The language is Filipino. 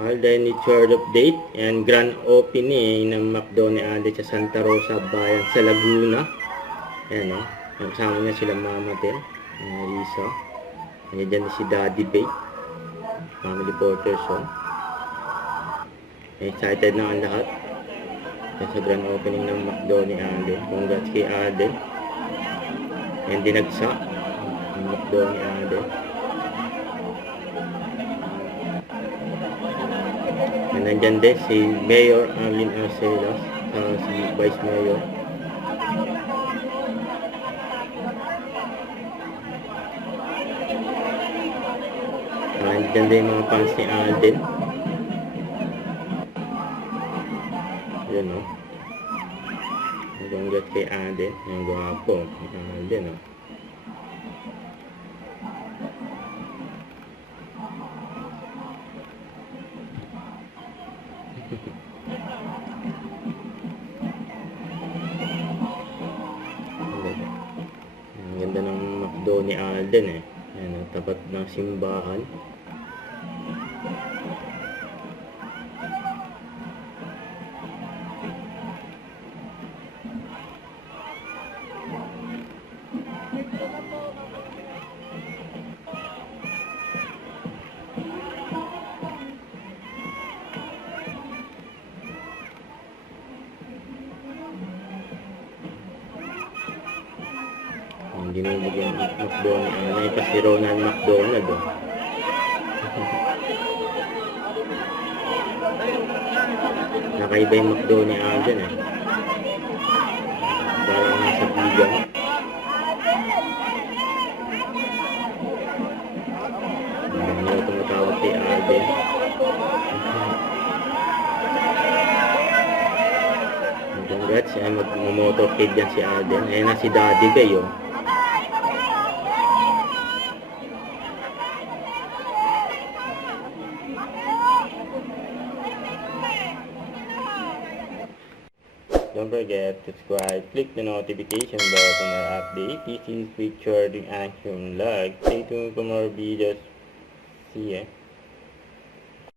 Alden Third update and grand opening ng McDo ni Alden sa Santa Rosa Bayan sa Laguna. Ayan o, kasama niya sila Mama Ten, Risa. Ayan dyan si Daddy Bay, family porters o. Excited na ang lahat sa grand opening ng McDo ni Alden. Congrats kay Alden. Ayan dinagsa ang McDo ni Alden. Nandyan din si Mayor Arlene Arcelas, si Vice Mayor. Nandyan din yung mga fans ni Alden. Yun o. Congrats kay Alden. Yung gwapo. Alden o. Ang ganda ng McDo ni Alden eh. Ayan, tapat ng simbahan. Hindi mo maging McDonald. Ano yung si Ronald McDonald oh. Nakaiba yung McDo ni Alden eh. Parang nasa pigang. Hindi na tumatawag kay Alden. Congrats, mag-motorcade dyan si Alden. Ayan na si Daddy kayo. Don't forget to subscribe, click the notification bell for more updates. This is featured in action vlog. Stay tuned for more videos. See ya.